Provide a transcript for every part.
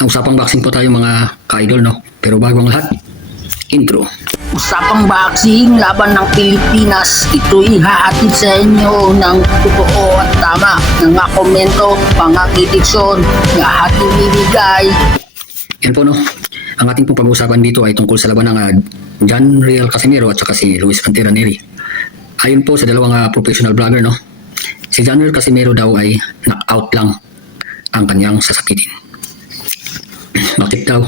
Usapang boxing po tayo mga ka-idol, no? Pero bago ang lahat, intro. Usapang boxing, laban ng Pilipinas. Ito'y hahatid sa inyo ng totoo at tama. Mga komento, mga prediksyon, lahat ibibigay. Yan po, no? Ang ating pong pag-uusapan dito ay tungkol sa laban ng John Real Casimero at saka si Luis Pantera Neri. Ayon po sa dalawang professional vlogger, no? Si John Real Casimero daw ay knockout lang ang kanyang sasakitin. Bakit daw?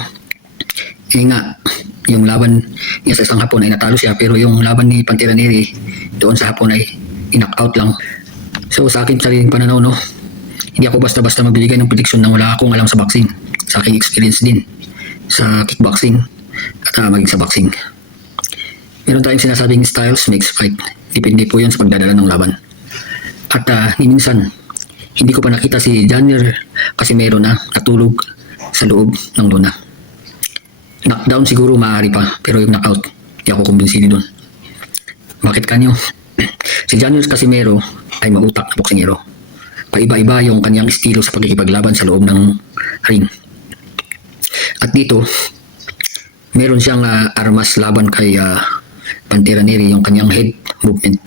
Eh nga, yung laban niya sa isang hapon ay natalo siya, pero yung laban ni Pantera Neri doon sa hapon ay knockout lang. So sa akin sariling pananaw, no? Hindi ako basta-basta magbibigay ng prediksyon na wala akong alam sa boxing. Sa aking experience din sa kickboxing at maging sa boxing. Meron tayong sinasabing styles makes fight. Depende po yun sa pagdadala ng laban. At minsan, hindi ko pa nakita si Janier Casimero na natulog sa loob ng luna. Knockdown siguro maaari pa, pero yung knockout, hindi ako kumbinsido doon. Bakit kanyo? Si Janier Casimero ay mautak na boksingero. Paiba-iba yung kanyang estilo sa pagkikipaglaban sa loob ng ring. At dito, meron siyang armas laban kay Pantera Neri, yung kanyang head movement.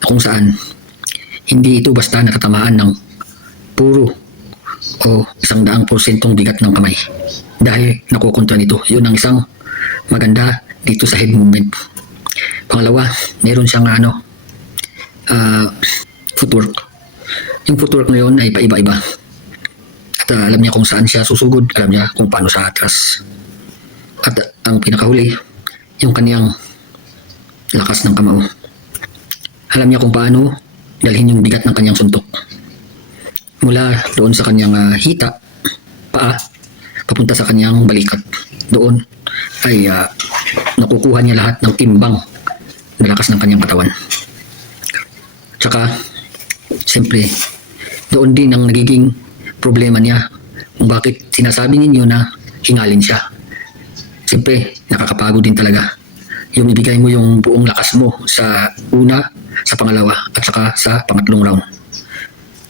Na kung saan, hindi ito basta nakatamaan ng puro o 100% bigat ng kamay. Dahil nakukontra nito, yun ang isang maganda dito sa head movement. Pangalawa, meron siyang footwork. Yung footwork na yun ay paiba-iba. At alam niya kung saan siya susugod, alam niya kung paano sa atras. At ang pinakahuli, yung kaniyang lakas ng kamao. Alam niya kung paano dalhin yung bigat ng kanyang suntok. Mula doon sa kanyang hita, paa, papunta sa kanyang balikat. Doon ay nakukuha niya lahat ng timbang na lakas ng kanyang katawan. Tsaka, siyempre, doon din ang nagiging problema niya kung bakit sinasabi ninyo na hingalin siya. Siyempre, nakakapagod din talaga. Yung ibigay mo yung buong lakas mo sa una, sa pangalawa, at saka sa pangatlong round.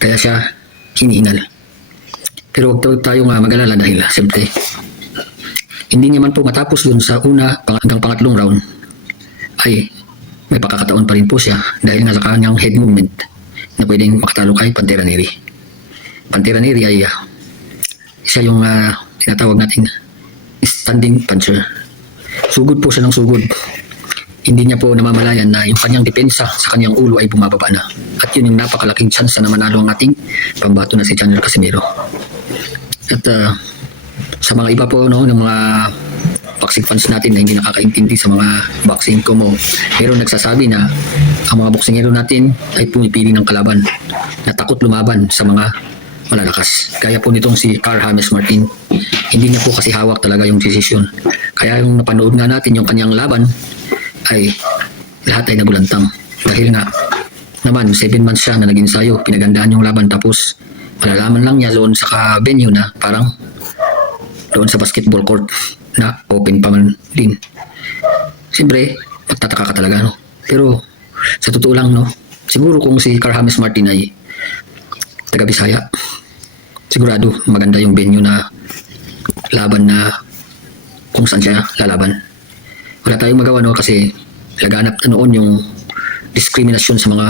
Kaya siya hinihingal. Pero huwag tayong mag-alala dahil siyempre, hindi niya man po matapos yun sa una hanggang pangatlong round, ay may pagkakataon pa rin po siya dahil nga sa kanyang head movement na pwedeng makatalo kay Pantera Neri. Pantera Neri ay siya yung tinatawag natin standing puncher. Sugod po siya ng sugod. Hindi niya po namamalayan na yung kanyang depensa sa kanyang ulo ay bumababa na. At yun yung napakalaking chance na manalo ang ating pambato na si Janier Casimero. At sa mga iba po, no, ng mga boxing fans natin na hindi nakakaintindi sa mga boxing ko mo, pero nagsasabi na ang mga boksingero natin ay pumipili ng kalaban na takot lumaban sa mga malalakas. Kaya po nitong si Carl James Martin, hindi niya po kasi hawak talaga yung desisyon. Kaya yung napanood nga natin yung kanyang laban ay lahat ay nagulantang. Dahil nga naman 7 months siya na naging sayo, pinagandaan yung laban, tapos malalaman lang niya doon sa venue na parang doon sa basketball court na open pa man din. Siyempre, magtataka ka talaga, no? Pero sa totoo lang, no, siguro kung si Carl James Martin ay taga Bisaya, sigurado maganda yung venue na laban na kung saan siya lalaban. Wala tayong magawa, no, kasi laganap na noon yung diskriminasyon sa mga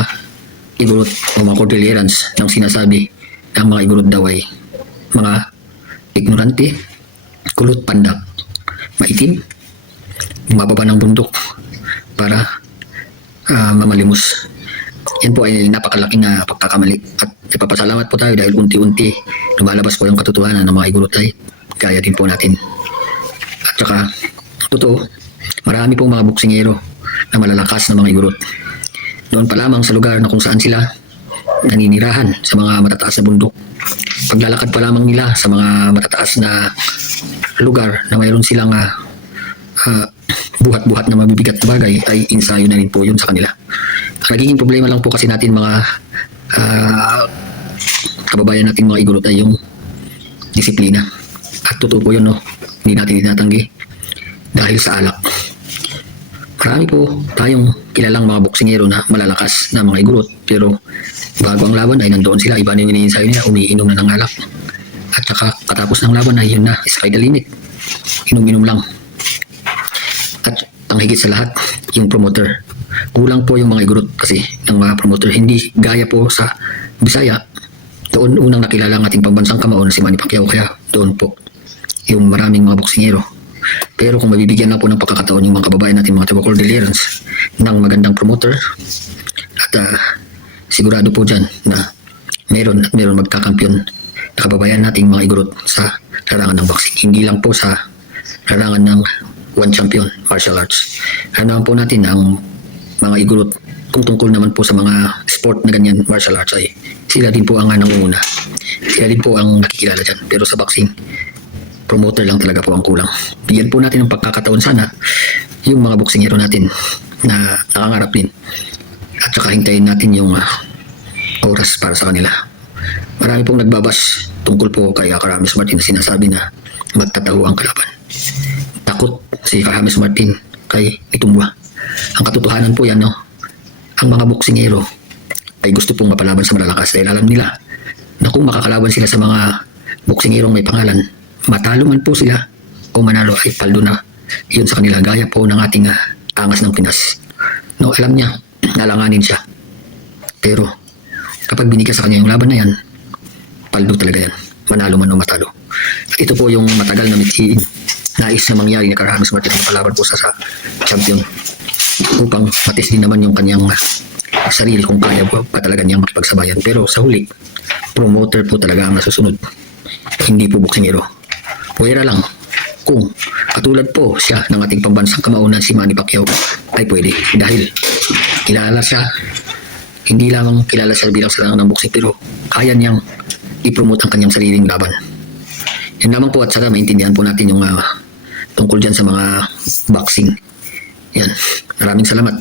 igurot o mga Cordillerans nang sinasabi na ang mga igurot daw ay mga ignorante, kulot pandak, maitim, bumababa ng bundok para mamalimos. Yan po ay napakalaking pagkakamali at ipapasalamat po tayo dahil unti-unti lumalabas po yung katotohanan ng mga igurot ay kaya din po natin. At saka, totoo, marami pong mga boksingero na malalakas na mga igurot. Noon pa lamang sa lugar na kung saan sila naninirahan sa mga matataas na bundok. Paglalakad pa lamang nila sa mga matataas na lugar na mayroon silang buhat-buhat na mabibigat na bagay ay ensayo na rin po yun sa kanila. Ang nagiging problema lang po kasi natin mga kababayan natin mga igurot ay yung disiplina. At totoo po yun, no? Hindi natin tinatanggi dahil sa alak. Marami po tayong kilalang mga boksingero na malalakas na mga igurot, pero bago ang laban ay nandoon sila, iba na yung iniinsayo nila, umiinom na ng alak. At Tsaka katapos ng laban ay yun na, sky the limit. Inom-inom lang. At ang higit sa lahat, yung promoter. Kulang po yung mga igurot kasi ng mga promoter. Hindi gaya po sa Bisaya. Doon unang nakilala ang ating pambansang kamao na si Manny Pacquiao. Kaya doon po yung maraming mga boksingero. Pero kung mabibigyan lang po ng pagkakataon yung mga kababayan natin, mga Tibocor Delirans, ng magandang promoter, at sigurado po dyan na meron magkakampiyon na kababayan nating mga igurot sa larangan ng boxing. Hindi lang po sa larangan ng one champion martial arts. Hanahan po natin ang mga igurot kung tungkol naman po sa mga sport na ganyan martial arts ay sila din po ang nangunguna. Sila din po ang nakikilala dyan. Pero sa boxing, promoter lang talaga po ang kulang. Bigyan po natin ng pagkakataon sana yung mga boksingero natin na nakangarap din. At saka hintayin natin yung oras para sa kanila. Marami pong nagbabas tungkol po kay Karamis Martin na sinasabi na magtataho ang kalaban. Takot si Karamis Martin kay Itumbua. Ang katotohanan po yan, no? Ang mga boksingero ay gusto pong mapalaban sa malalakas dahil alam nila na kung makakalaban sila sa mga boksingerong may pangalan, matalo man po sila o manalo ay paldo na yun sa kanila. Gaya po ng ating angas ng Pinas. No, alam niya, nalanganin siya. Pero kapag binigay sa kanya yung laban na yan, paldo talaga yan. Manalo man o matalo. At ito po yung matagal na mithiin. Nais na mangyari ni Karamis Martin na palaban po sa champion upang matis din naman yung kanyang sarili kung kaya pa talaga niyang makipagsabayan. Pero sa huli, promoter po talaga ang nasusunod. Hindi po boksingero. Puwera lang kung katulad po siya ng ating pambansang kamaunan si Manny Pacquiao ay pwede. Dahil kilala siya, hindi lamang kilala siya bilang sa ng boxing pero kaya niyang i-promote ang kanyang sariling laban. Yan naman po at sana maintindihan po natin yung tungkol dyan sa mga boxing. Yan. Maraming salamat.